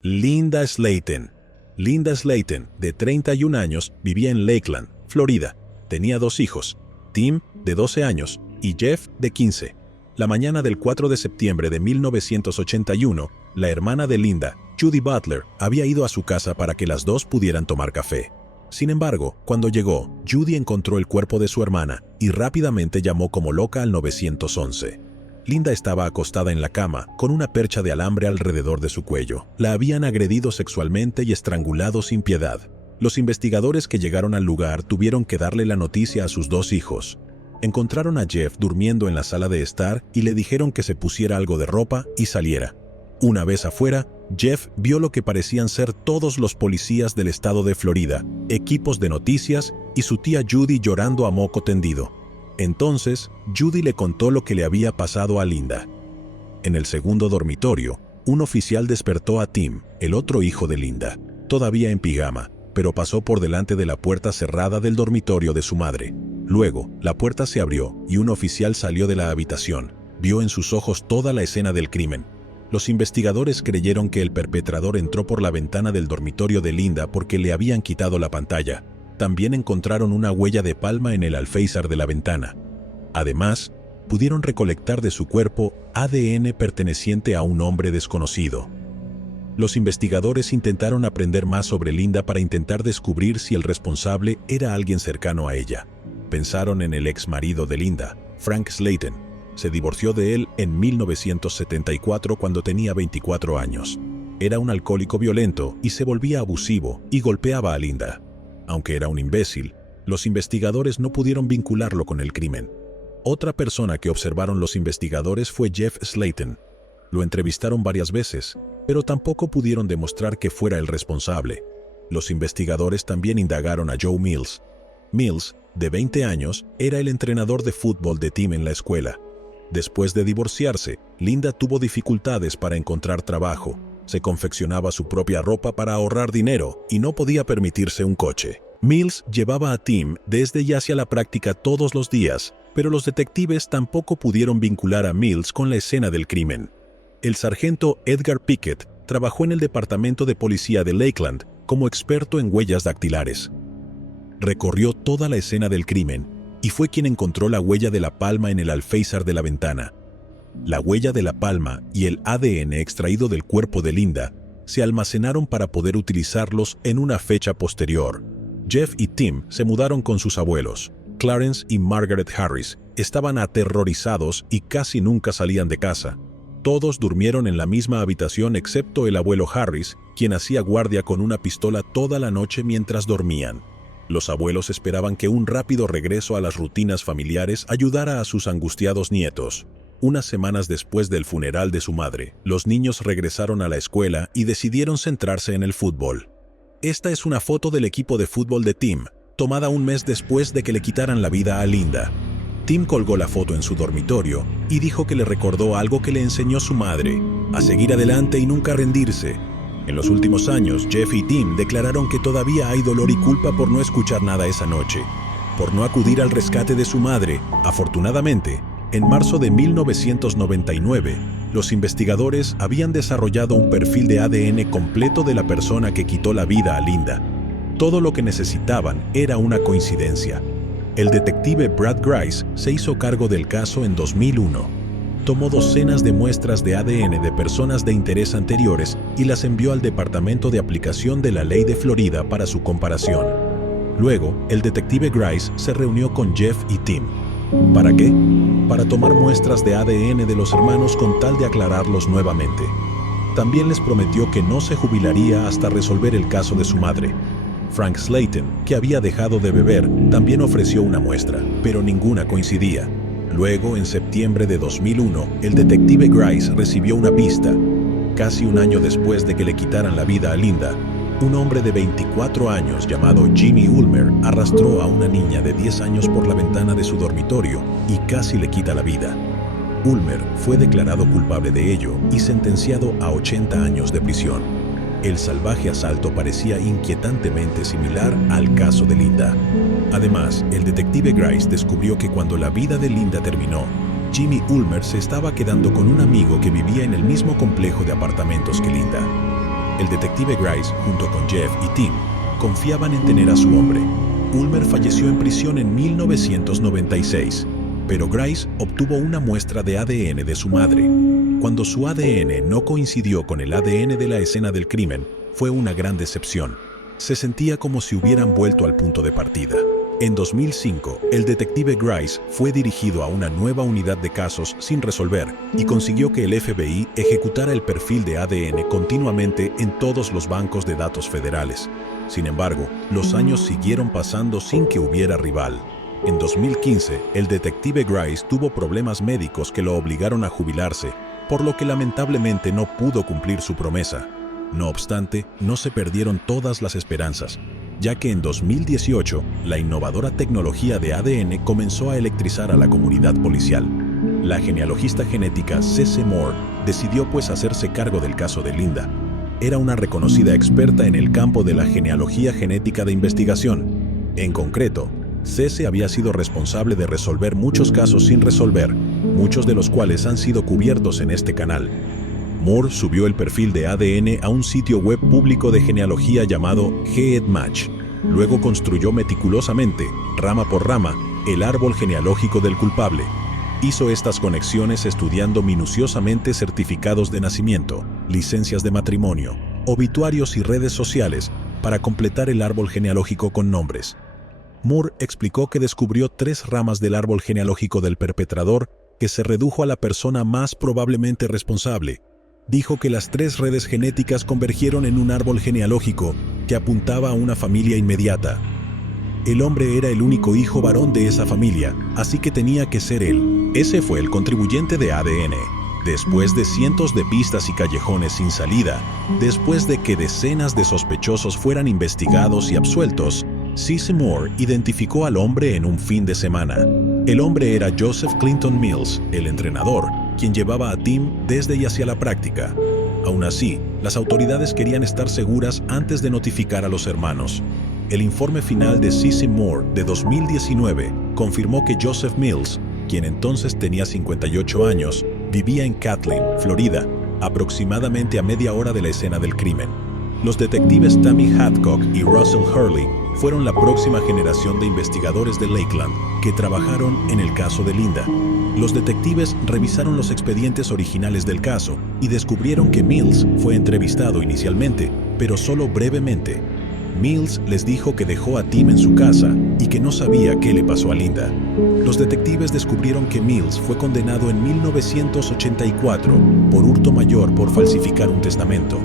Linda Slayton. Linda Slayton, de 31 años, vivía en Lakeland, Florida. Tenía 2 hijos, Tim, de 12 años, y Jeff, de 15. La mañana del 4 de septiembre de 1981, la hermana de Linda, Judy Butler, había ido a su casa para que las dos pudieran tomar café. Sin embargo, cuando llegó, Judy encontró el cuerpo de su hermana y rápidamente llamó como loca al 911. Linda estaba acostada en la cama, con una percha de alambre alrededor de su cuello. La habían agredido sexualmente y estrangulado sin piedad. Los investigadores que llegaron al lugar tuvieron que darle la noticia a sus 2 hijos. Encontraron a Jeff durmiendo en la sala de estar y le dijeron que se pusiera algo de ropa y saliera. Una vez afuera, Jeff vio lo que parecían ser todos los policías del estado de Florida, equipos de noticias y su tía Judy llorando a moco tendido. Entonces, Judy le contó lo que le había pasado a Linda. En el segundo dormitorio, un oficial despertó a Tim, el otro hijo de Linda, todavía en pijama, pero pasó por delante de la puerta cerrada del dormitorio de su madre. Luego, la puerta se abrió y un oficial salió de la habitación. Vio en sus ojos toda la escena del crimen. Los investigadores creyeron que el perpetrador entró por la ventana del dormitorio de Linda porque le habían quitado la pantalla. También encontraron una huella de palma en el alféizar de la ventana. Además, pudieron recolectar de su cuerpo ADN perteneciente a un hombre desconocido. Los investigadores intentaron aprender más sobre Linda para intentar descubrir si el responsable era alguien cercano a ella. Pensaron en el ex marido de Linda, Frank Slayton. Se divorció de él en 1974 cuando tenía 24 años. Era un alcohólico violento y se volvía abusivo y golpeaba a Linda. Aunque era un imbécil, los investigadores no pudieron vincularlo con el crimen. Otra persona que observaron los investigadores fue Jeff Slayton. Lo entrevistaron varias veces, pero tampoco pudieron demostrar que fuera el responsable. Los investigadores también indagaron a Joe Mills. Mills, de 20 años, era el entrenador de fútbol de Tim en la escuela. Después de divorciarse, Linda tuvo dificultades para encontrar trabajo. Se confeccionaba su propia ropa para ahorrar dinero y no podía permitirse un coche. Mills llevaba a Tim desde y hacia la práctica todos los días, pero los detectives tampoco pudieron vincular a Mills con la escena del crimen. El sargento Edgar Pickett trabajó en el departamento de policía de Lakeland como experto en huellas dactilares. Recorrió toda la escena del crimen y fue quien encontró la huella de la palma en el alféizar de la ventana. La huella de la palma y el ADN extraído del cuerpo de Linda se almacenaron para poder utilizarlos en una fecha posterior. Jeff y Tim se mudaron con sus abuelos. Clarence y Margaret Harris estaban aterrorizados y casi nunca salían de casa. Todos durmieron en la misma habitación excepto el abuelo Harris, quien hacía guardia con una pistola toda la noche mientras dormían. Los abuelos esperaban que un rápido regreso a las rutinas familiares ayudara a sus angustiados nietos. Unas semanas después del funeral de su madre, los niños regresaron a la escuela y decidieron centrarse en el fútbol. Esta es una foto del equipo de fútbol de Tim, tomada un mes después de que le quitaran la vida a Linda. Tim colgó la foto en su dormitorio y dijo que le recordó algo que le enseñó su madre: a seguir adelante y nunca rendirse. En los últimos años, Jeff y Tim declararon que todavía hay dolor y culpa por no escuchar nada esa noche, por no acudir al rescate de su madre. Afortunadamente, en marzo de 1999, los investigadores habían desarrollado un perfil de ADN completo de la persona que quitó la vida a Linda. Todo lo que necesitaban era una coincidencia. El detective Brad Grice se hizo cargo del caso en 2001. Tomó docenas de muestras de ADN de personas de interés anteriores y las envió al Departamento de Aplicación de la Ley de Florida para su comparación. Luego, el detective Grice se reunió con Jeff y Tim. ¿Para qué? Para tomar muestras de ADN de los hermanos con tal de aclararlos nuevamente. También les prometió que no se jubilaría hasta resolver el caso de su madre. Frank Slayton, que había dejado de beber, también ofreció una muestra, pero ninguna coincidía. Luego, en septiembre de 2001, el detective Grice recibió una pista. Casi un año después de que le quitaran la vida a Linda, un hombre de 24 años llamado Jimmy Ulmer arrastró a una niña de 10 años por la ventana de su dormitorio y casi le quita la vida. Ulmer fue declarado culpable de ello y sentenciado a 80 años de prisión. El salvaje asalto parecía inquietantemente similar al caso de Linda. Además, el detective Grice descubrió que cuando la vida de Linda terminó, Jimmy Ulmer se estaba quedando con un amigo que vivía en el mismo complejo de apartamentos que Linda. el detective Grice, junto con Jeff y Tim, confiaban en tener a su hombre. Ulmer falleció en prisión en 1996, pero Grice obtuvo una muestra de ADN de su madre. Cuando su ADN no coincidió con el ADN de la escena del crimen, fue una gran decepción. Se sentía como si hubieran vuelto al punto de partida. En 2005, el detective Grice fue dirigido a una nueva unidad de casos sin resolver y consiguió que el FBI ejecutara el perfil de ADN continuamente en todos los bancos de datos federales. Sin embargo, los años siguieron pasando sin que hubiera rival. En 2015, el detective Grice tuvo problemas médicos que lo obligaron a jubilarse, por lo que lamentablemente no pudo cumplir su promesa. No obstante, no se perdieron todas las esperanzas, ya que en 2018, la innovadora tecnología de ADN comenzó a electrizar a la comunidad policial. La genealogista genética C.C. Moore decidió pues hacerse cargo del caso de Linda. Era una reconocida experta en el campo de la genealogía genética de investigación. En concreto, C.C. había sido responsable de resolver muchos casos sin resolver, muchos de los cuales han sido cubiertos en este canal. Moore subió el perfil de ADN a un sitio web público de genealogía llamado GEDmatch. Luego construyó meticulosamente, rama por rama, el árbol genealógico del culpable. Hizo estas conexiones estudiando minuciosamente certificados de nacimiento, licencias de matrimonio, obituarios y redes sociales para completar el árbol genealógico con nombres. Moore explicó que descubrió 3 ramas del árbol genealógico del perpetrador que se redujo a la persona más probablemente responsable. Dijo que las 3 redes genéticas convergieron en un árbol genealógico que apuntaba a una familia inmediata. El hombre era el único hijo varón de esa familia, así que tenía que ser él. Ese fue el contribuyente de ADN. Después de cientos de pistas y callejones sin salida, después de que decenas de sospechosos fueran investigados y absueltos, C.C. Moore identificó al hombre en un fin de semana. El hombre era Joseph Clinton Mills, el entrenador, quien llevaba a Tim desde y hacia la práctica. Aún así, las autoridades querían estar seguras antes de notificar a los hermanos. El informe final de C.C. Moore de 2019 confirmó que Joseph Mills, quien entonces tenía 58 años, vivía en Kathleen, Florida, aproximadamente a media hora de la escena del crimen. Los detectives Tammy Hadcock y Russell Hurley fueron la próxima generación de investigadores de Lakeland que trabajaron en el caso de Linda. Los detectives revisaron los expedientes originales del caso y descubrieron que Mills fue entrevistado inicialmente, pero solo brevemente. Mills les dijo que dejó a Tim en su casa y que no sabía qué le pasó a Linda. Los detectives descubrieron que Mills fue condenado en 1984 por hurto mayor por falsificar un testamento.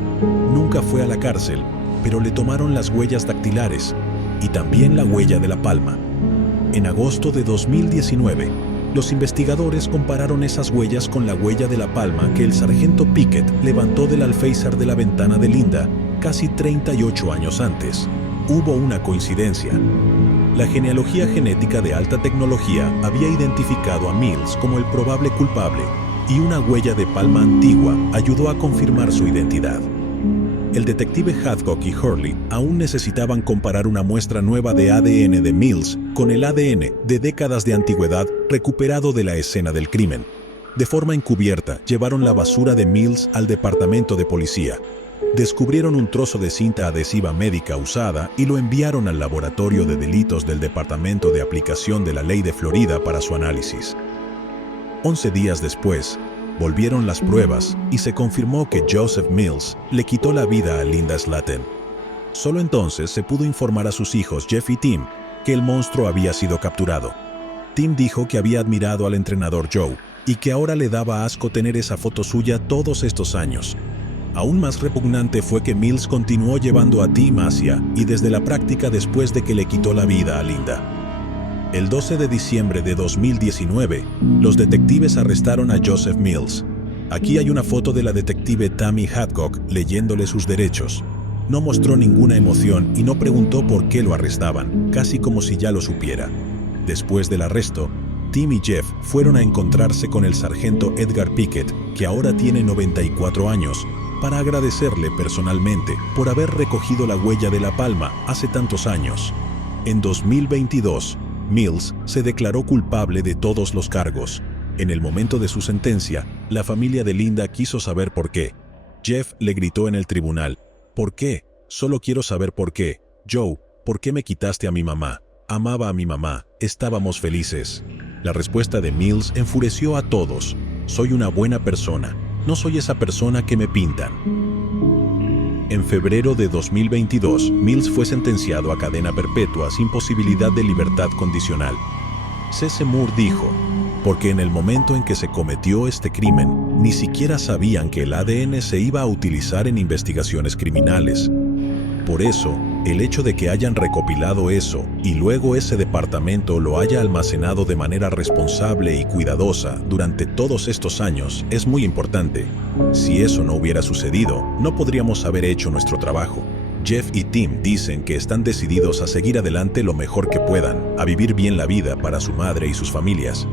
Nunca fue a la cárcel, pero le tomaron las huellas dactilares y también la huella de la palma. En agosto de 2019, los investigadores compararon esas huellas con la huella de la palma que el sargento Pickett levantó del alféizar de la ventana de Linda casi 38 años antes. Hubo una coincidencia. La genealogía genética de alta tecnología había identificado a Mills como el probable culpable y una huella de palma antigua ayudó a confirmar su identidad. El detective Hadcock y Hurley aún necesitaban comparar una muestra nueva de ADN de Mills con el ADN de décadas de antigüedad recuperado de la escena del crimen. De forma encubierta, llevaron la basura de Mills al departamento de policía. Descubrieron un trozo de cinta adhesiva médica usada y lo enviaron al laboratorio de delitos del Departamento de Aplicación de la Ley de Florida para su análisis. 11 días después, volvieron las pruebas y se confirmó que Joseph Mills le quitó la vida a Linda Slatten. Solo entonces se pudo informar a sus hijos Jeff y Tim que el monstruo había sido capturado. Tim dijo que había admirado al entrenador Joe y que ahora le daba asco tener esa foto suya todos estos años. Aún más repugnante fue que Mills continuó llevando a Tim hacia y desde la práctica después de que le quitó la vida a Linda. El 12 de diciembre de 2019, los detectives arrestaron a Joseph Mills. Aquí hay una foto de la detective Tammy Hadcock leyéndole sus derechos. No mostró ninguna emoción y no preguntó por qué lo arrestaban, casi como si ya lo supiera. Después del arresto, Tim y Jeff fueron a encontrarse con el sargento Edgar Pickett, que ahora tiene 94 años, para agradecerle personalmente por haber recogido la huella de la palma hace tantos años. En 2022, Mills se declaró culpable de todos los cargos. En el momento de su sentencia, la familia de Linda quiso saber por qué. Jeff le gritó en el tribunal: ¿Por qué? Solo quiero saber por qué. Joe, ¿por qué me quitaste a mi mamá? Amaba a mi mamá, estábamos felices. La respuesta de Mills enfureció a todos. Soy una buena persona, no soy esa persona que me pintan. En febrero de 2022, Mills fue sentenciado a cadena perpetua sin posibilidad de libertad condicional. C.C. Moore dijo, porque en el momento en que se cometió este crimen, ni siquiera sabían que el ADN se iba a utilizar en investigaciones criminales. Por eso, el hecho de que hayan recopilado eso y luego ese departamento lo haya almacenado de manera responsable y cuidadosa durante todos estos años es muy importante. Si eso no hubiera sucedido, no podríamos haber hecho nuestro trabajo. Jeff y Tim dicen que están decididos a seguir adelante lo mejor que puedan, a vivir bien la vida para su madre y sus familias.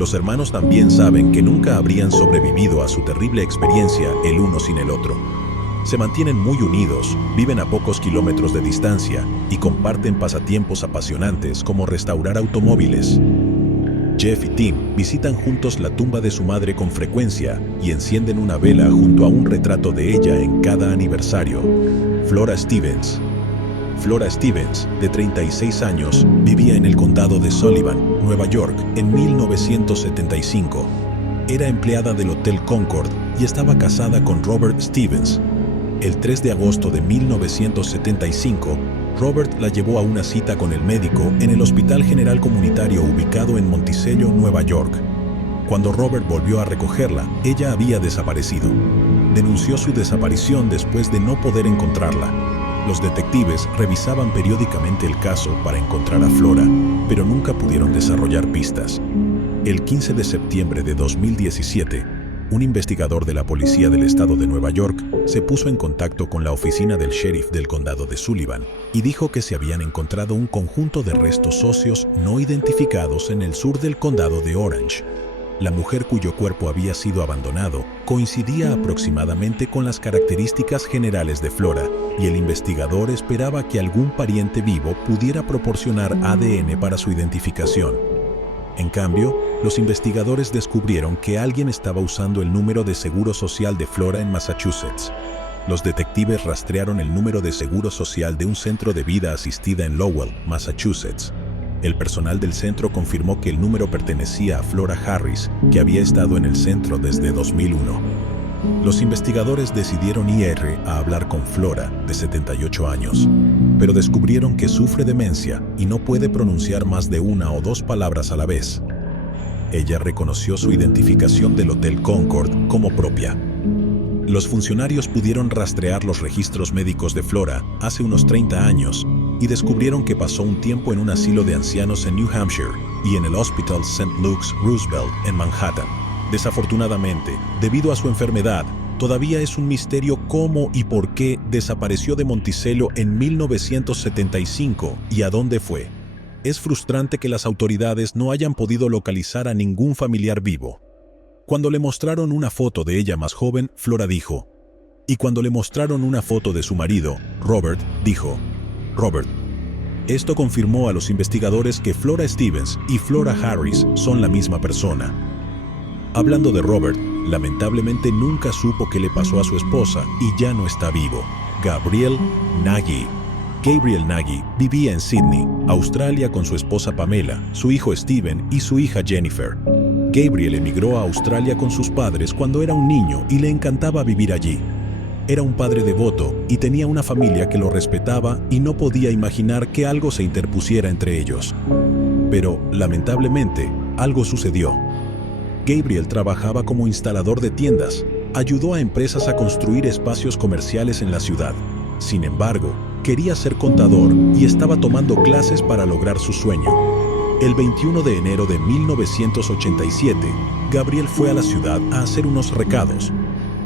Los hermanos también saben que nunca habrían sobrevivido a su terrible experiencia el uno sin el otro. Se mantienen muy unidos, viven a pocos kilómetros de distancia y comparten pasatiempos apasionantes como restaurar automóviles. Jeff y Tim visitan juntos la tumba de su madre con frecuencia y encienden una vela junto a un retrato de ella en cada aniversario. Flora Stevens. Flora Stevens, de 36 años, vivía en el condado de Sullivan, Nueva York, en 1975. Era empleada del Hotel Concord y estaba casada con Robert Stevens. El 3 de agosto de 1975, Robert la llevó a una cita con el médico en el Hospital General Comunitario ubicado en Monticello, Nueva York. Cuando Robert volvió a recogerla, ella había desaparecido. Denunció su desaparición después de no poder encontrarla. Los detectives revisaban periódicamente el caso para encontrar a Flora, pero nunca pudieron desarrollar pistas. El 15 de septiembre de 2017, un investigador de la policía del estado de Nueva York se puso en contacto con la oficina del sheriff del condado de Sullivan y dijo que se habían encontrado un conjunto de restos óseos no identificados en el sur del condado de Orange. La mujer cuyo cuerpo había sido abandonado coincidía aproximadamente con las características generales de Flora, y el investigador esperaba que algún pariente vivo pudiera proporcionar ADN para su identificación. En cambio, los investigadores descubrieron que alguien estaba usando el número de seguro social de Flora en Massachusetts. Los detectives rastrearon el número de seguro social de un centro de vida asistida en Lowell, Massachusetts. El personal del centro confirmó que el número pertenecía a Flora Harris, que había estado en el centro desde 2001. Los investigadores decidieron ir a hablar con Flora, de 78 años, pero descubrieron que sufre demencia y no puede pronunciar más de una o dos palabras a la vez. Ella reconoció su identificación del Hotel Concord como propia. Los funcionarios pudieron rastrear los registros médicos de Flora hace unos 30 años y descubrieron que pasó un tiempo en un asilo de ancianos en New Hampshire y en el Hospital St. Luke's Roosevelt en Manhattan. Desafortunadamente, debido a su enfermedad, todavía es un misterio cómo y por qué desapareció de Monticello en 1975 y a dónde fue. Es frustrante que las autoridades no hayan podido localizar a ningún familiar vivo. Cuando le mostraron una foto de ella más joven, Flora dijo, y cuando le mostraron una foto de su marido, Robert, dijo, Robert. Esto confirmó a los investigadores que Flora Stevens y Flora Harris son la misma persona. Hablando de Robert, lamentablemente nunca supo qué le pasó a su esposa y ya no está vivo, Gabriel Nagy. Gabriel Nagy vivía en Sydney, Australia con su esposa Pamela, su hijo Steven y su hija Jennifer. Gabriel emigró a Australia con sus padres cuando era un niño y le encantaba vivir allí. Era un padre devoto y tenía una familia que lo respetaba y no podía imaginar que algo se interpusiera entre ellos. Pero, lamentablemente, algo sucedió. Gabriel trabajaba como instalador de tiendas, ayudó a empresas a construir espacios comerciales en la ciudad. Sin embargo, quería ser contador y estaba tomando clases para lograr su sueño. El 21 de enero de 1987, Gabriel fue a la ciudad a hacer unos recados.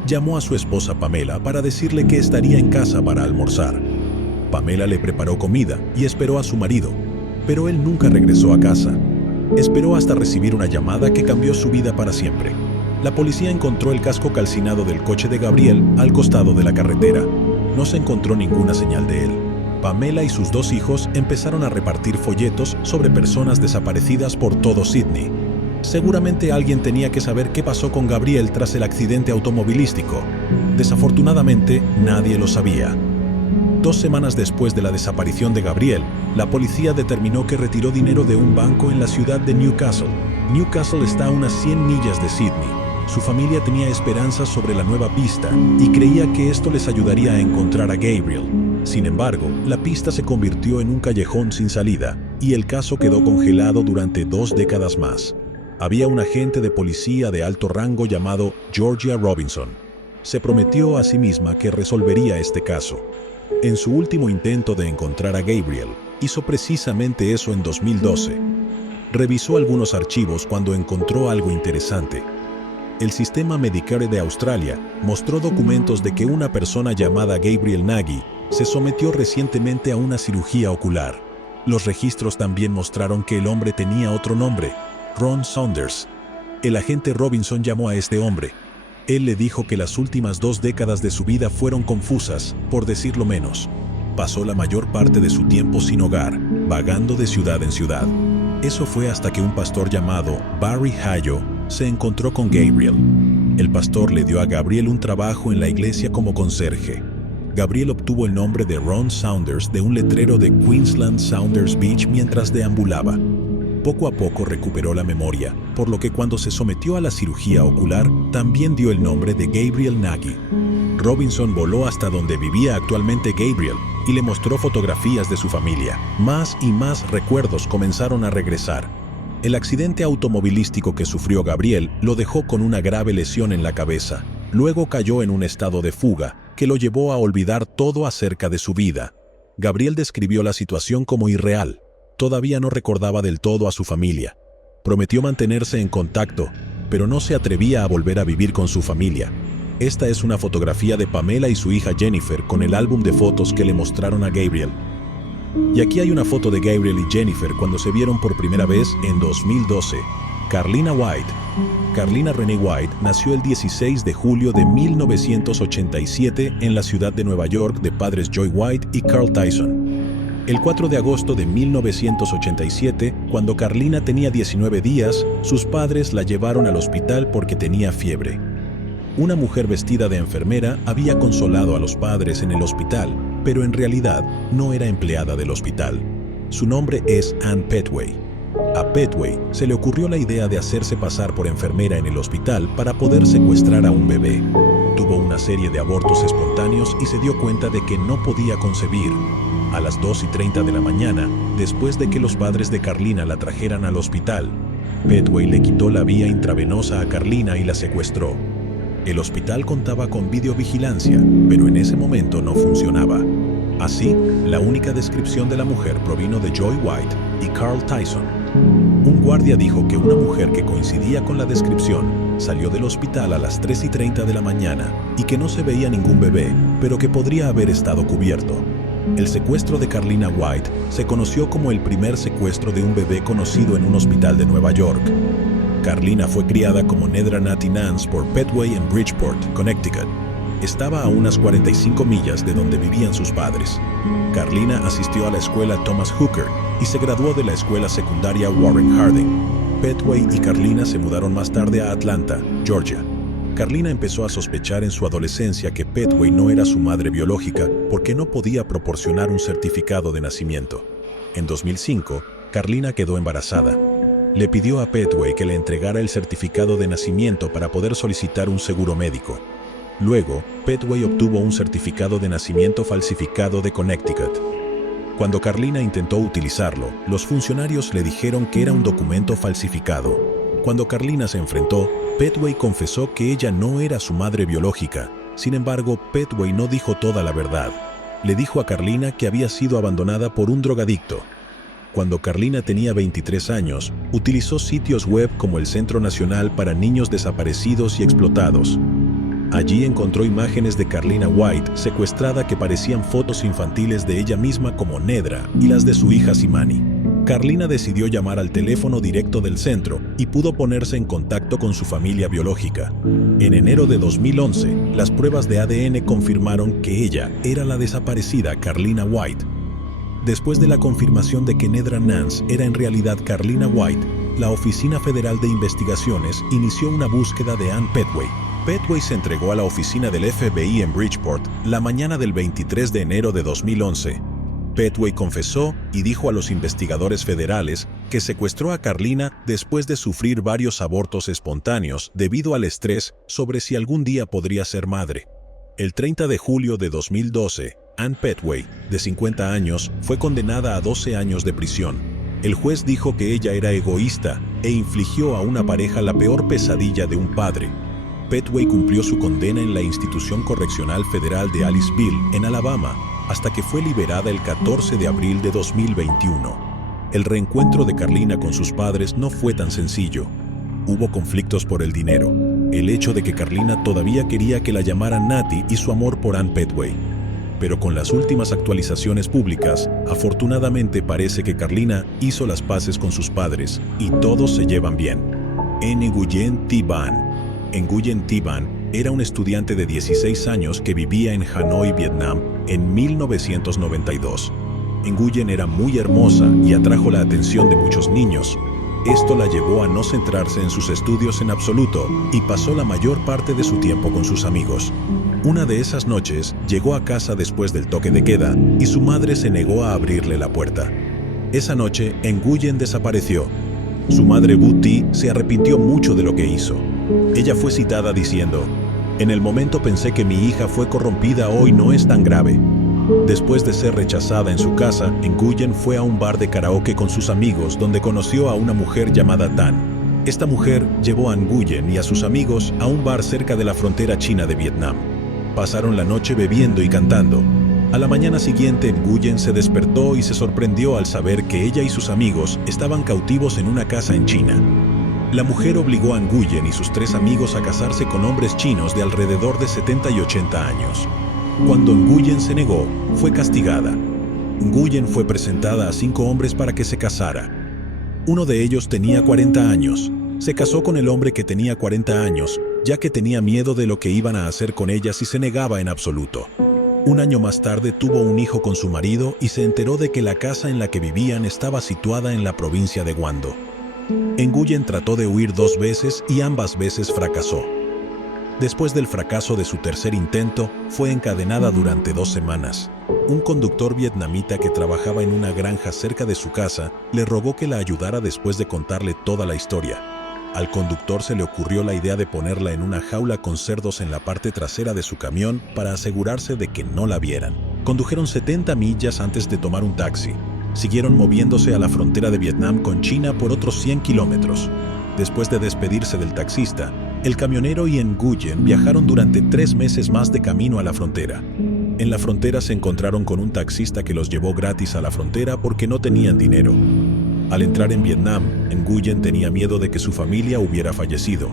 Llamó a su esposa Pamela para decirle que estaría en casa para almorzar. Pamela le preparó comida y esperó a su marido, pero él nunca regresó a casa. Esperó hasta recibir una llamada que cambió su vida para siempre. La policía encontró el casco calcinado del coche de Gabriel al costado de la carretera. No se encontró ninguna señal de él. Pamela y sus dos hijos empezaron a repartir folletos sobre personas desaparecidas por todo Sydney. Seguramente alguien tenía que saber qué pasó con Gabriel tras el accidente automovilístico. Desafortunadamente, nadie lo sabía. 2 semanas después de la desaparición de Gabriel, la policía determinó que retiró dinero de un banco en la ciudad de Newcastle. Newcastle está a unas 100 millas de Sydney. Su familia tenía esperanzas sobre la nueva pista y creía que esto les ayudaría a encontrar a Gabriel. Sin embargo, la pista se convirtió en un callejón sin salida y el caso quedó congelado durante 2 décadas más. Había un agente de policía de alto rango llamado Georgia Robinson. Se prometió a sí misma que resolvería este caso. En su último intento de encontrar a Gabriel, hizo precisamente eso en 2012. Revisó algunos archivos cuando encontró algo interesante. El sistema Medicare de Australia mostró documentos de que una persona llamada Gabriel Nagy se sometió recientemente a una cirugía ocular. Los registros también mostraron que el hombre tenía otro nombre, Ron Saunders. El agente Robinson llamó a este hombre. Él le dijo que las últimas 2 décadas de su vida fueron confusas, por decirlo menos. Pasó la mayor parte de su tiempo sin hogar, vagando de ciudad en ciudad. Eso fue hasta que un pastor llamado Barry Hayo se encontró con Gabriel. El pastor le dio a Gabriel un trabajo en la iglesia como conserje. Gabriel obtuvo el nombre de Ron Saunders de un letrero de Queensland Saunders Beach mientras deambulaba. Poco a poco recuperó la memoria, por lo que cuando se sometió a la cirugía ocular, también dio el nombre de Gabriel Nagy. Robinson voló hasta donde vivía actualmente Gabriel y le mostró fotografías de su familia. Más y más recuerdos comenzaron a regresar. El accidente automovilístico que sufrió Gabriel lo dejó con una grave lesión en la cabeza. Luego cayó en un estado de fuga que lo llevó a olvidar todo acerca de su vida. Gabriel describió la situación como irreal. Todavía no recordaba del todo a su familia. Prometió mantenerse en contacto, pero no se atrevía a volver a vivir con su familia. Esta es una fotografía de Pamela y su hija Jennifer con el álbum de fotos que le mostraron a Gabriel. Y aquí hay una foto de Gabriel y Jennifer cuando se vieron por primera vez en 2012. Carlina White. Carlina Renee White nació el 16 de julio de 1987 en la ciudad de Nueva York de padres Joy White y Carl Tyson. El 4 de agosto de 1987, cuando Carlina tenía 19 días, sus padres la llevaron al hospital porque tenía fiebre. Una mujer vestida de enfermera había consolado a los padres en el hospital, pero en realidad no era empleada del hospital. Su nombre es Ann Petway. A Petway se le ocurrió la idea de hacerse pasar por enfermera en el hospital para poder secuestrar a un bebé. Tuvo una serie de abortos espontáneos y se dio cuenta de que no podía concebir. A las 2:30 de la mañana, después de que los padres de Carlina la trajeran al hospital, Petway le quitó la vía intravenosa a Carlina y la secuestró. El hospital contaba con videovigilancia, pero en ese momento no funcionaba. Así, la única descripción de la mujer provino de Joy White y Carl Tyson. Un guardia dijo que una mujer que coincidía con la descripción salió del hospital a las 3:30 de la mañana y que no se veía ningún bebé, pero que podría haber estado cubierto. El secuestro de Carlina White se conoció como el primer secuestro de un bebé conocido en un hospital de Nueva York. Carlina fue criada como Nedra Natty Nance por Petway en Bridgeport, Connecticut. Estaba a unas 45 millas de donde vivían sus padres. Carlina asistió a la escuela Thomas Hooker y se graduó de la escuela secundaria Warren Harding. Petway y Carlina se mudaron más tarde a Atlanta, Georgia. Carlina empezó a sospechar en su adolescencia que Petway no era su madre biológica porque no podía proporcionar un certificado de nacimiento. En 2005, Carlina quedó embarazada. Le pidió a Petway que le entregara el certificado de nacimiento para poder solicitar un seguro médico. Luego, Petway obtuvo un certificado de nacimiento falsificado de Connecticut. Cuando Carlina intentó utilizarlo, los funcionarios le dijeron que era un documento falsificado. Cuando Carlina se enfrentó, Petway confesó que ella no era su madre biológica. Sin embargo, Petway no dijo toda la verdad. Le dijo a Carlina que había sido abandonada por un drogadicto. Cuando Carlina tenía 23 años, utilizó sitios web como el Centro Nacional para Niños Desaparecidos y Explotados. Allí encontró imágenes de Carlina White secuestrada que parecían fotos infantiles de ella misma como Nedra y las de su hija Simani. Carlina decidió llamar al teléfono directo del centro y pudo ponerse en contacto con su familia biológica. En enero de 2011, las pruebas de ADN confirmaron que ella era la desaparecida Carlina White. Después de la confirmación de que Nedra Nance era en realidad Carlina White, la Oficina Federal de Investigaciones inició una búsqueda de Ann Petway. Petway se entregó a la oficina del FBI en Bridgeport la mañana del 23 de enero de 2011. Petway confesó y dijo a los investigadores federales que secuestró a Carlina después de sufrir varios abortos espontáneos debido al estrés sobre si algún día podría ser madre. El 30 de julio de 2012, Ann Petway, de 50 años, fue condenada a 12 años de prisión. El juez dijo que ella era egoísta e infligió a una pareja la peor pesadilla de un padre. Petway cumplió su condena en la Institución Correccional Federal de Aliceville, en Alabama, hasta que fue liberada el 14 de abril de 2021. El reencuentro de Carlina con sus padres no fue tan sencillo. Hubo conflictos por el dinero, el hecho de que Carlina todavía quería que la llamaran Natty y su amor por Ann Petway. Pero con las últimas actualizaciones públicas, afortunadamente parece que Carlina hizo las paces con sus padres y todos se llevan bien. Nguyen Thi Van. Nguyen Thi Van era un estudiante de 16 años que vivía en Hanoi, Vietnam, en 1992. Nguyen era muy hermosa y atrajo la atención de muchos niños. Esto la llevó a no centrarse en sus estudios en absoluto y pasó la mayor parte de su tiempo con sus amigos. Una de esas noches llegó a casa después del toque de queda y su madre se negó a abrirle la puerta. Esa noche, Nguyen desapareció. Su madre Vu Thi se arrepintió mucho de lo que hizo. Ella fue citada diciendo: "En el momento pensé que mi hija fue corrompida, hoy no es tan grave". Después de ser rechazada en su casa, Nguyen fue a un bar de karaoke con sus amigos donde conoció a una mujer llamada Tan. Esta mujer llevó a Nguyen y a sus amigos a un bar cerca de la frontera china de Vietnam. Pasaron la noche bebiendo y cantando. A la mañana siguiente, Nguyen se despertó y se sorprendió al saber que ella y sus amigos estaban cautivos en una casa en China. La mujer obligó a Nguyen y sus 3 amigos a casarse con hombres chinos de alrededor de 70 y 80 años. Cuando Nguyen se negó, fue castigada. Nguyen fue presentada a 5 hombres para que se casara. Uno de ellos tenía 40 años. Se casó con el hombre que tenía 40 años, ya que tenía miedo de lo que iban a hacer con ella si se negaba en absoluto. Un año más tarde tuvo un hijo con su marido y se enteró de que la casa en la que vivían estaba situada en la provincia de Guangdong. Nguyen trató de huir 2 veces y ambas veces fracasó. Después del fracaso de su tercer intento, fue encadenada durante 2 semanas. Un conductor vietnamita que trabajaba en una granja cerca de su casa le rogó que la ayudara después de contarle toda la historia. Al conductor se le ocurrió la idea de ponerla en una jaula con cerdos en la parte trasera de su camión para asegurarse de que no la vieran. Condujeron 70 millas antes de tomar un taxi. Siguieron moviéndose a la frontera de Vietnam con China por otros 100 kilómetros. Después de despedirse del taxista, el camionero y Nguyen viajaron durante 3 meses más de camino a la frontera. En la frontera se encontraron con un taxista que los llevó gratis a la frontera porque no tenían dinero. Al entrar en Vietnam, Nguyen tenía miedo de que su familia hubiera fallecido.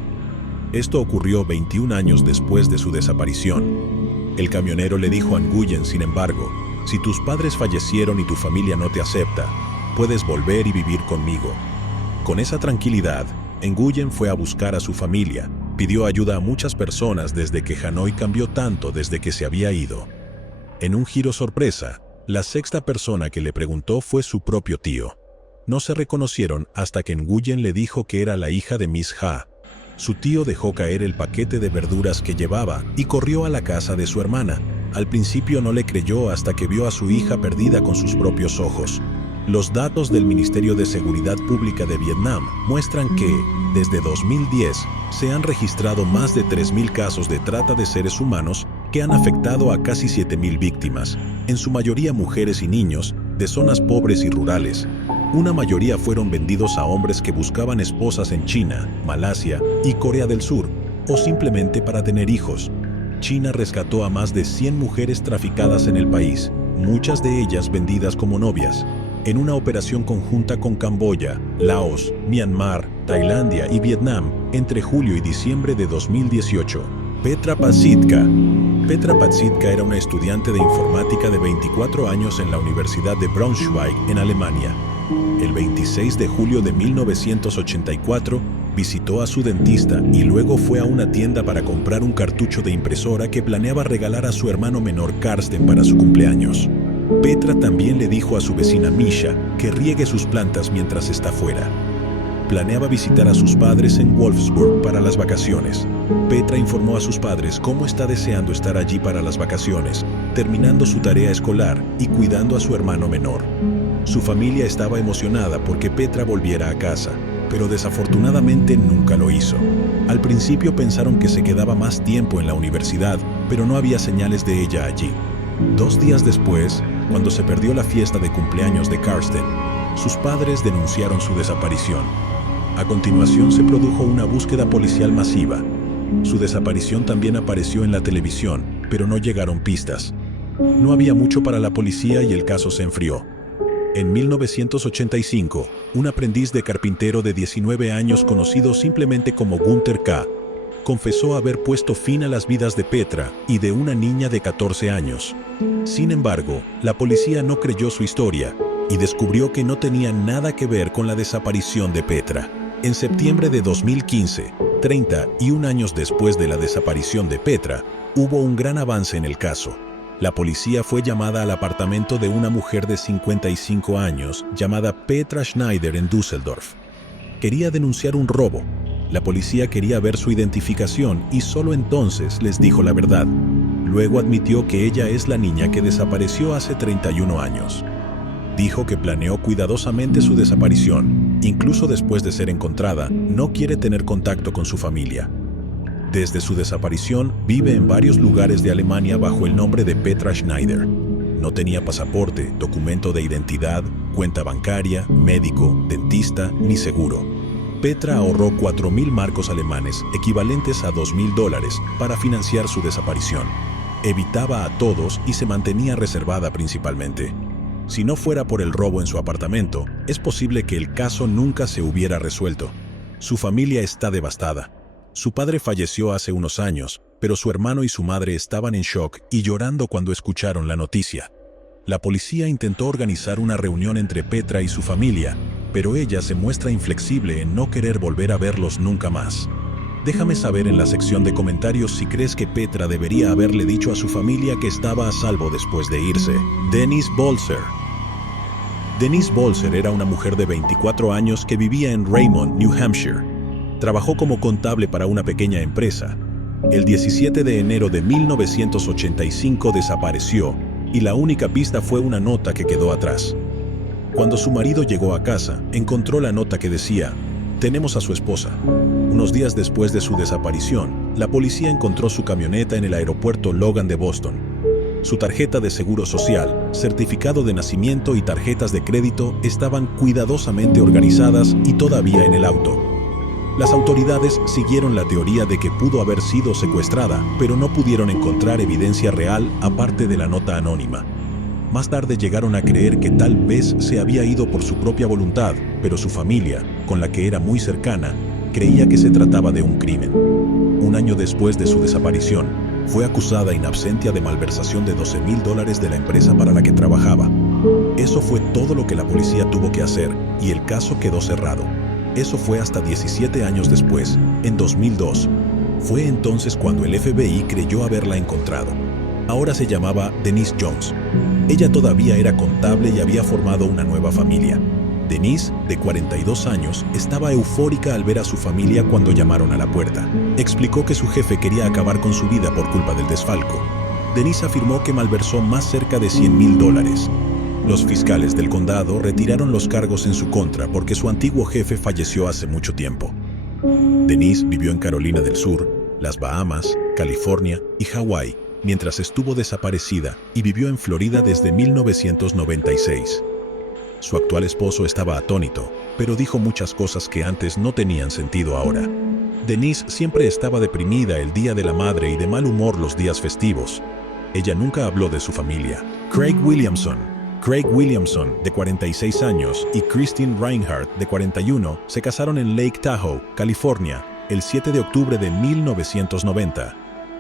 Esto ocurrió 21 años después de su desaparición. El camionero le dijo a Nguyen, sin embargo: "Si tus padres fallecieron y tu familia no te acepta, puedes volver y vivir conmigo". Con esa tranquilidad, Nguyen fue a buscar a su familia, pidió ayuda a muchas personas desde que Hanoi cambió tanto desde que se había ido. En un giro sorpresa, la 6ª persona que le preguntó fue su propio tío. No se reconocieron hasta que Nguyen le dijo que era la hija de Miss Ha. Su tío dejó caer el paquete de verduras que llevaba y corrió a la casa de su hermana. Al principio no le creyó hasta que vio a su hija perdida con sus propios ojos. Los datos del Ministerio de Seguridad Pública de Vietnam muestran que, desde 2010, se han registrado más de 3.000 casos de trata de seres humanos que han afectado a casi 7.000 víctimas, en su mayoría mujeres y niños, de zonas pobres y rurales. Una mayoría fueron vendidos a hombres que buscaban esposas en China, Malasia y Corea del Sur, o simplemente para tener hijos. China rescató a más de 100 mujeres traficadas en el país, muchas de ellas vendidas como novias, en una operación conjunta con Camboya, Laos, Myanmar, Tailandia y Vietnam entre julio y diciembre de 2018. Petra Pacitka. Petra Pacitka era una estudiante de informática de 24 años en la Universidad de Braunschweig, en Alemania. El 26 de julio de 1984, visitó a su dentista y luego fue a una tienda para comprar un cartucho de impresora que planeaba regalar a su hermano menor Karsten para su cumpleaños. Petra también le dijo a su vecina Misha que riegue sus plantas mientras está fuera. Planeaba visitar a sus padres en Wolfsburg para las vacaciones. Petra informó a sus padres cómo está deseando estar allí para las vacaciones, terminando su tarea escolar y cuidando a su hermano menor. Su familia estaba emocionada porque Petra volviera a casa, pero desafortunadamente nunca lo hizo. Al principio pensaron que se quedaba más tiempo en la universidad, pero no había señales de ella allí. 2 días después, cuando se perdió la fiesta de cumpleaños de Karsten, sus padres denunciaron su desaparición. A continuación se produjo una búsqueda policial masiva. Su desaparición también apareció en la televisión, pero no llegaron pistas. No había mucho para la policía y el caso se enfrió. En 1985, un aprendiz de carpintero de 19 años conocido simplemente como Günther K. confesó haber puesto fin a las vidas de Petra y de una niña de 14 años. Sin embargo, la policía no creyó su historia y descubrió que no tenía nada que ver con la desaparición de Petra. En septiembre de 2015, 31 años después de la desaparición de Petra, hubo un gran avance en el caso. La policía fue llamada al apartamento de una mujer de 55 años llamada Petra Schneider en Düsseldorf. Quería denunciar un robo. La policía quería ver su identificación y solo entonces les dijo la verdad. Luego admitió que ella es la niña que desapareció hace 31 años. Dijo que planeó cuidadosamente su desaparición. Incluso después de ser encontrada, no quiere tener contacto con su familia. Desde su desaparición, vive en varios lugares de Alemania bajo el nombre de Petra Schneider. No tenía pasaporte, documento de identidad, cuenta bancaria, médico, dentista, ni seguro. Petra ahorró 4.000 marcos alemanes, equivalentes a $2.000, para financiar su desaparición. Evitaba a todos y se mantenía reservada principalmente. Si no fuera por el robo en su apartamento, es posible que el caso nunca se hubiera resuelto. Su familia está devastada. Su padre falleció hace unos años, pero su hermano y su madre estaban en shock y llorando cuando escucharon la noticia. La policía intentó organizar una reunión entre Petra y su familia, pero ella se muestra inflexible en no querer volver a verlos nunca más. Déjame saber en la sección de comentarios si crees que Petra debería haberle dicho a su familia que estaba a salvo después de irse. Denise Bolzer. Denise Bolzer era una mujer de 24 años que vivía en Raymond, New Hampshire. Trabajó como contable para una pequeña empresa. El 17 de enero de 1985 desapareció y la única pista fue una nota que quedó atrás. Cuando su marido llegó a casa, encontró la nota que decía: «Tenemos a su esposa». Unos días después de su desaparición, la policía encontró su camioneta en el aeropuerto Logan de Boston. Su tarjeta de seguro social, certificado de nacimiento y tarjetas de crédito estaban cuidadosamente organizadas y todavía en el auto. Las autoridades siguieron la teoría de que pudo haber sido secuestrada, pero no pudieron encontrar evidencia real aparte de la nota anónima. Más tarde llegaron a creer que tal vez se había ido por su propia voluntad, pero su familia, con la que era muy cercana, creía que se trataba de un crimen. Un año después de su desaparición, fue acusada in absentia de malversación de $12.000 de la empresa para la que trabajaba. Eso fue todo lo que la policía tuvo que hacer y el caso quedó cerrado. Eso fue hasta 17 años después, en 2002. Fue entonces cuando el FBI creyó haberla encontrado. Ahora se llamaba Denise Jones. Ella todavía era contable y había formado una nueva familia. Denise, de 42 años, estaba eufórica al ver a su familia cuando llamaron a la puerta. Explicó que su jefe quería acabar con su vida por culpa del desfalco. Denise afirmó que malversó más cerca de $100.000. Los fiscales del condado retiraron los cargos en su contra porque su antiguo jefe falleció hace mucho tiempo. Denise vivió en Carolina del Sur, las Bahamas, California y Hawái, mientras estuvo desaparecida y vivió en Florida desde 1996. Su actual esposo estaba atónito, pero dijo muchas cosas que antes no tenían sentido ahora. Denise siempre estaba deprimida el Día de la Madre y de mal humor los días festivos. Ella nunca habló de su familia. Craig Williamson, de 46 años, y Christine Reinhardt, de 41, se casaron en Lake Tahoe, California, el 7 de octubre de 1990.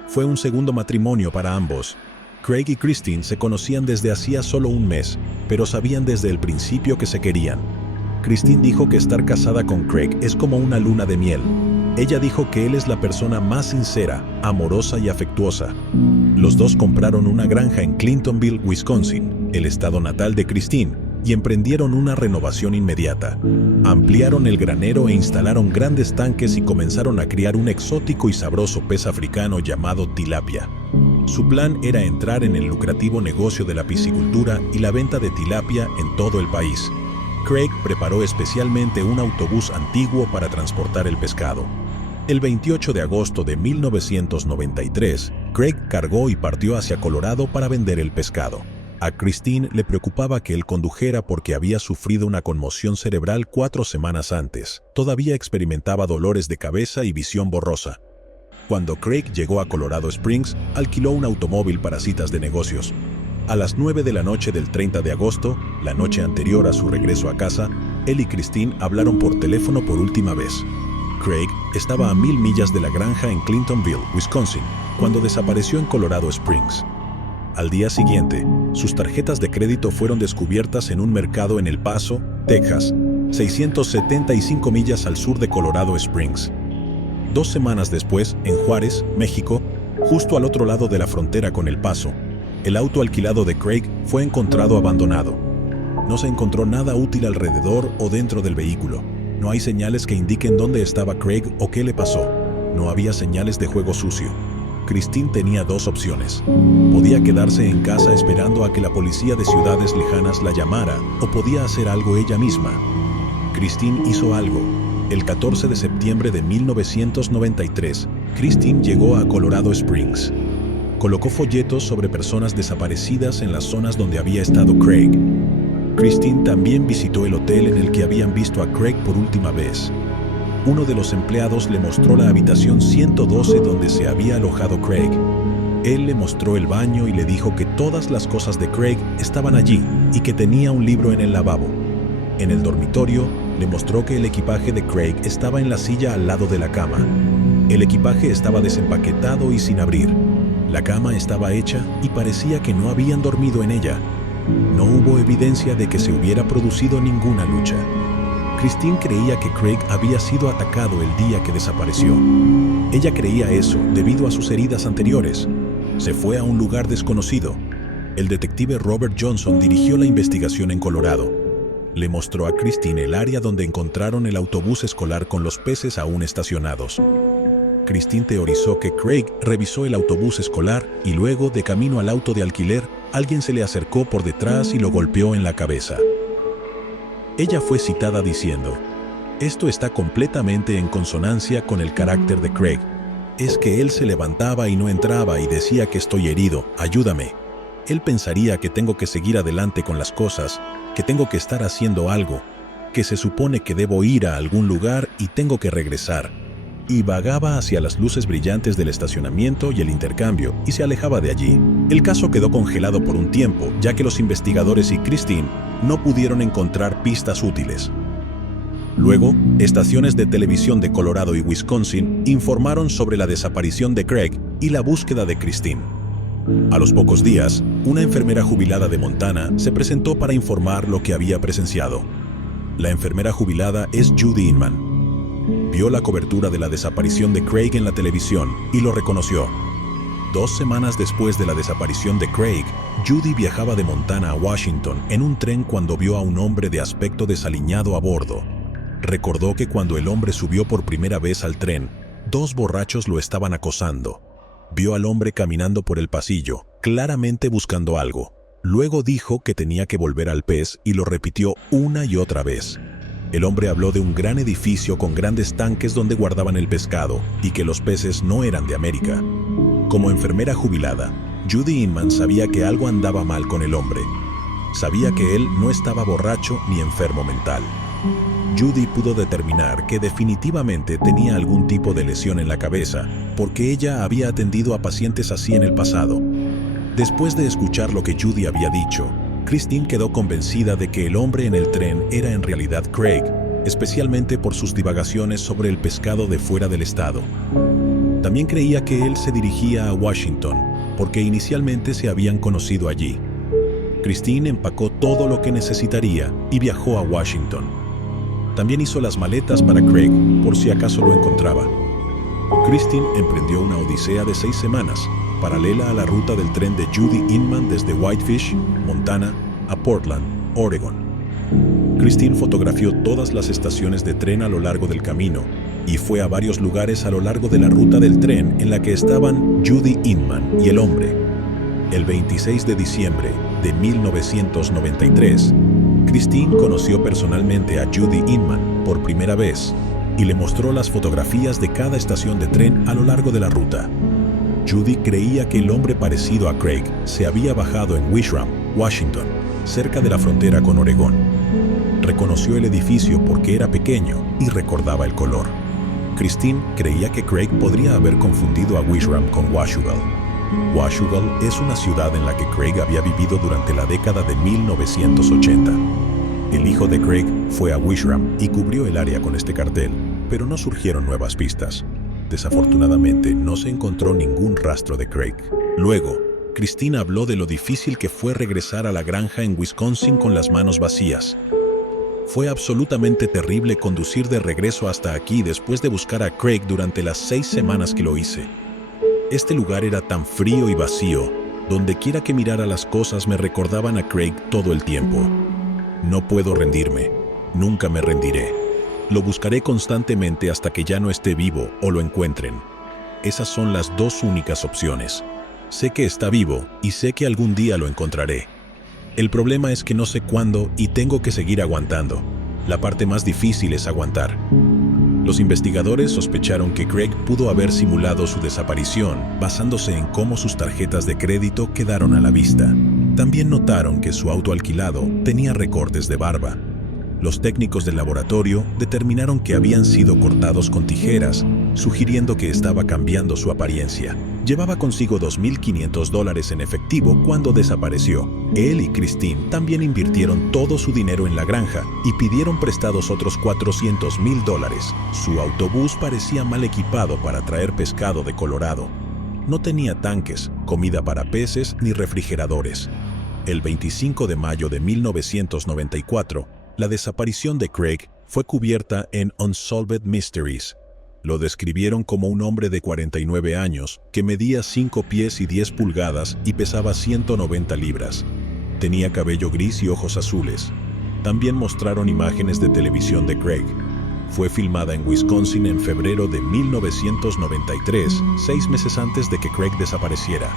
Fue un segundo matrimonio para ambos. Craig y Christine se conocían desde hacía solo un mes, pero sabían desde el principio que se querían. Christine dijo que estar casada con Craig es como una luna de miel. Ella dijo que él es la persona más sincera, amorosa y afectuosa. Los dos compraron una granja en Clintonville, Wisconsin, el estado natal de Christine, y emprendieron una renovación inmediata. Ampliaron el granero e instalaron grandes tanques y comenzaron a criar un exótico y sabroso pez africano llamado tilapia. Su plan era entrar en el lucrativo negocio de la piscicultura y la venta de tilapia en todo el país. Craig preparó especialmente un autobús antiguo para transportar el pescado. El 28 de agosto de 1993, Craig cargó y partió hacia Colorado para vender el pescado. A Christine le preocupaba que él condujera porque había sufrido una conmoción cerebral 4 semanas antes. Todavía experimentaba dolores de cabeza y visión borrosa. Cuando Craig llegó a Colorado Springs, alquiló un automóvil para citas de negocios. A las 9 de la noche del 30 de agosto, la noche anterior a su regreso a casa, él y Christine hablaron por teléfono por última vez. Craig estaba a 1000 millas de la granja en Clintonville, Wisconsin, cuando desapareció en Colorado Springs. Al día siguiente, sus tarjetas de crédito fueron descubiertas en un mercado en El Paso, Texas, 675 millas al sur de Colorado Springs. 2 semanas después, en Juárez, México, justo al otro lado de la frontera con El Paso, el auto alquilado de Craig fue encontrado abandonado. No se encontró nada útil alrededor o dentro del vehículo. No hay señales que indiquen dónde estaba Craig o qué le pasó. No había señales de juego sucio. Christine tenía 2 opciones. Podía quedarse en casa esperando a que la policía de ciudades lejanas la llamara, o podía hacer algo ella misma. Christine hizo algo. El 14 de septiembre de 1993, Christine llegó a Colorado Springs. Colocó folletos sobre personas desaparecidas en las zonas donde había estado Craig. Christine también visitó el hotel en el que habían visto a Craig por última vez. Uno de los empleados le mostró la habitación 112 donde se había alojado Craig. Él le mostró el baño y le dijo que todas las cosas de Craig estaban allí y que tenía un libro en el lavabo. En el dormitorio, le mostró que el equipaje de Craig estaba en la silla al lado de la cama. El equipaje estaba desempaquetado y sin abrir. La cama estaba hecha y parecía que no habían dormido en ella. No hubo evidencia de que se hubiera producido ninguna lucha. Christine creía que Craig había sido atacado el día que desapareció. Ella creía eso debido a sus heridas anteriores. Se fue a un lugar desconocido. El detective Robert Johnson dirigió la investigación en Colorado. Le mostró a Christine el área donde encontraron el autobús escolar con los peces aún estacionados. Christine teorizó que Craig revisó el autobús escolar y luego, de camino al auto de alquiler, alguien se le acercó por detrás y lo golpeó en la cabeza. Ella fue citada diciendo: "Esto está completamente en consonancia con el carácter de Craig. Es que él se levantaba y no entraba y decía que estoy herido, ayúdame. Él pensaría que tengo que seguir adelante con las cosas, que tengo que estar haciendo algo, que se supone que debo ir a algún lugar y tengo que regresar". Y vagaba hacia las luces brillantes del estacionamiento y el intercambio y se alejaba de allí. El caso quedó congelado por un tiempo, ya que los investigadores y Christine no pudieron encontrar pistas útiles. Luego, estaciones de televisión de Colorado y Wisconsin informaron sobre la desaparición de Craig y la búsqueda de Christine. A los pocos días, una enfermera jubilada de Montana se presentó para informar lo que había presenciado. La enfermera jubilada es Judy Inman. Vio la cobertura de la desaparición de Craig en la televisión y lo reconoció. 2 semanas después de la desaparición de Craig, Judy viajaba de Montana a Washington en un tren cuando vio a un hombre de aspecto desaliñado a bordo. Recordó que cuando el hombre subió por primera vez al tren, 2 borrachos lo estaban acosando. Vio al hombre caminando por el pasillo, claramente buscando algo. Luego dijo que tenía que volver al pez y lo repitió una y otra vez. El hombre habló de un gran edificio con grandes tanques donde guardaban el pescado y que los peces no eran de América. Como enfermera jubilada, Judy Inman sabía que algo andaba mal con el hombre. Sabía que él no estaba borracho ni enfermo mental. Judy pudo determinar que definitivamente tenía algún tipo de lesión en la cabeza, porque ella había atendido a pacientes así en el pasado. Después de escuchar lo que Judy había dicho, Christine quedó convencida de que el hombre en el tren era en realidad Craig, especialmente por sus divagaciones sobre el pescado de fuera del estado. También creía que él se dirigía a Washington, porque inicialmente se habían conocido allí. Christine empacó todo lo que necesitaría y viajó a Washington. También hizo las maletas para Craig, por si acaso lo encontraba. Christine emprendió una odisea de 6 semanas. paralela a la ruta del tren de Judy Inman desde Whitefish, Montana, a Portland, Oregon. Christine fotografió todas las estaciones de tren a lo largo del camino y fue a varios lugares a lo largo de la ruta del tren en la que estaban Judy Inman y el hombre. El 26 de diciembre de 1993, Christine conoció personalmente a Judy Inman por primera vez y le mostró las fotografías de cada estación de tren a lo largo de la ruta. Judy creía que el hombre parecido a Craig se había bajado en Wishram, Washington, cerca de la frontera con Oregón. Reconoció el edificio porque era pequeño y recordaba el color. Christine creía que Craig podría haber confundido a Wishram con Washougal. Washougal es una ciudad en la que Craig había vivido durante la década de 1980. El hijo de Craig fue a Wishram y cubrió el área con este cartel, pero no surgieron nuevas pistas. Desafortunadamente, no se encontró ningún rastro de Craig. Luego, Christine habló de lo difícil que fue regresar a la granja en Wisconsin con las manos vacías. Fue absolutamente terrible conducir de regreso hasta aquí después de buscar a Craig durante las 6 semanas que lo hice. Este lugar era tan frío y vacío, donde quiera que mirara las cosas me recordaban a Craig todo el tiempo. No puedo rendirme, nunca me rendiré. Lo buscaré constantemente hasta que ya no esté vivo o lo encuentren. Esas son las dos únicas opciones. Sé que está vivo y sé que algún día lo encontraré. El problema es que no sé cuándo y tengo que seguir aguantando. La parte más difícil es aguantar. Los investigadores sospecharon que Craig pudo haber simulado su desaparición basándose en cómo sus tarjetas de crédito quedaron a la vista. También notaron que su auto alquilado tenía recortes de barba. Los técnicos del laboratorio determinaron que habían sido cortados con tijeras, sugiriendo que estaba cambiando su apariencia. Llevaba consigo $2,500 en efectivo cuando desapareció. Él y Christine también invirtieron todo su dinero en la granja y pidieron prestados otros $400,000. Su autobús parecía mal equipado para traer pescado de Colorado. No tenía tanques, comida para peces ni refrigeradores. El 25 de mayo de 1994, la desaparición de Craig fue cubierta en Unsolved Mysteries. Lo describieron como un hombre de 49 años que medía 5 pies y 10 pulgadas y pesaba 190 libras. Tenía cabello gris y ojos azules. También mostraron imágenes de televisión de Craig. Fue filmada en Wisconsin en febrero de 1993, 6 meses antes de que Craig desapareciera.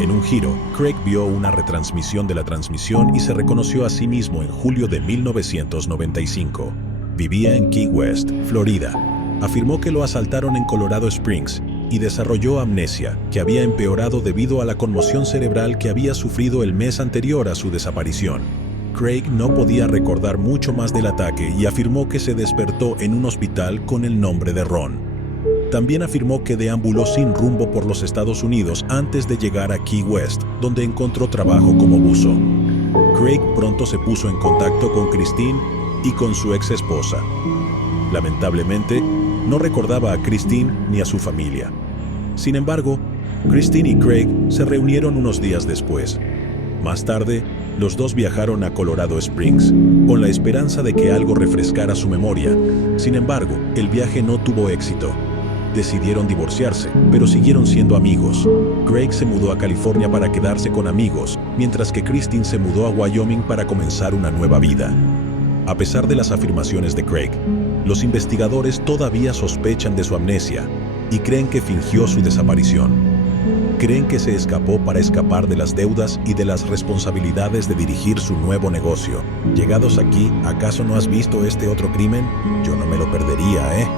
En un giro, Craig vio una retransmisión de la transmisión y se reconoció a sí mismo en julio de 1995. Vivía en Key West, Florida. Afirmó que lo asaltaron en Colorado Springs y desarrolló amnesia, que había empeorado debido a la conmoción cerebral que había sufrido el mes anterior a su desaparición. Craig no podía recordar mucho más del ataque y afirmó que se despertó en un hospital con el nombre de Ron. También afirmó que deambuló sin rumbo por los Estados Unidos antes de llegar a Key West, donde encontró trabajo como buzo. Craig pronto se puso en contacto con Christine y con su ex esposa. Lamentablemente, no recordaba a Christine ni a su familia. Sin embargo, Christine y Craig se reunieron unos días después. Más tarde, los dos viajaron a Colorado Springs, con la esperanza de que algo refrescara su memoria. Sin embargo, el viaje no tuvo éxito. Decidieron divorciarse, pero siguieron siendo amigos. Craig se mudó a California para quedarse con amigos, mientras que Christine se mudó a Wyoming para comenzar una nueva vida. A pesar de las afirmaciones de Craig, los investigadores todavía sospechan de su amnesia y creen que fingió su desaparición. Creen que se escapó para escapar de las deudas y de las responsabilidades de dirigir su nuevo negocio. Llegados aquí, ¿acaso no has visto este otro crimen? Yo no me lo perdería, ¿eh?